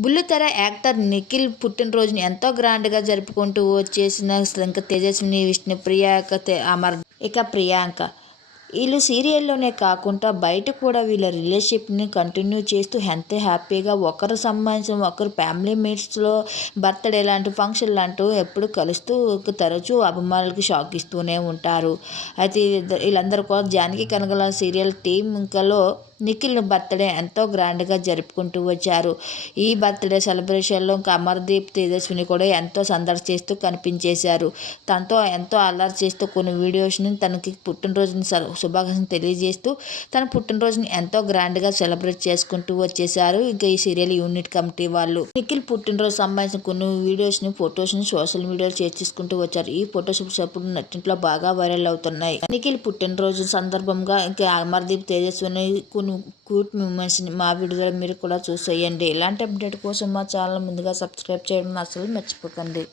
బుల్లితెర యాక్టర్ నిఖిల్ పుట్టినరోజుని ఎంతో గ్రాండ్గా జరుపుకుంటూ వచ్చేసిన ఇంకా తేజస్విని విష్ణుప్రియ ప్రియాంక తే- అమర్ ఇక ప్రియాంక. వీళ్ళు సీరియల్లోనే కాకుండా బయట కూడా వీళ్ళ రిలేషన్షిప్ని కంటిన్యూ చేస్తూ ఎంతో హ్యాపీగా ఒకరు సంబంధించిన ఒకరు ఫ్యామిలీ మీట్స్లో బర్త్డే లాంటి ఫంక్షన్ లాంటి ఎప్పుడు కలుస్తూ ఒక తరచూ అభిమానులకు షాక్ ఇస్తూనే ఉంటారు. అయితే వీళ్ళందరూ కూడా జానకి కనగల సీరియల్ టీం ఇంకలో నిఖిల్ బర్త్డే ఎంతో గ్రాండ్గా జరుపుకుంటూ వచ్చారు. ఈ బర్త్డే సెలబ్రేషన్లో ఇంకా అమర్దీప్ తేజస్విని కూడా ఎంతో సందడి చేస్తూ కనిపించేశారు. తనతో ఎంతో అల్లరి చేస్తూ కొన్ని వీడియోస్ని తనకి పుట్టినరోజుని స- శుభాకాంక్షలు తెలియజేస్తూ తన పుట్టినరోజుని ఎంతో గ్రాండ్గా సెలబ్రేట్ చేసుకుంటూ వచ్చేసారు ఇంకా ఈ సీరియల్ యూనిట్ కమిటీ వాళ్ళు. నిఖిల్ పుట్టినరోజు సంబంధించిన కొన్ని వీడియోస్ని ఫొటోస్ని సోషల్ మీడియాలో షేర్ చేసుకుంటూ వచ్చారు. ఈ ఫొటోస్ ఇప్పుడు నెట్టింట్లో బాగా వైరల్ అవుతున్నాయి. నిఖిల్ పుట్టినరోజు సందర్భంగా ఇంకా అమర్దీప్ తేజస్విని కొన్ని క్యూట్ మూమెంట్స్ని మా వీడియోలో మీరు కూడా చూసేయండి. ఇలాంటి అప్డేట్ కోసం మా ఛానల్ ముందుగా సబ్స్క్రైబ్ చేయడం అసలు మర్చిపోకండి.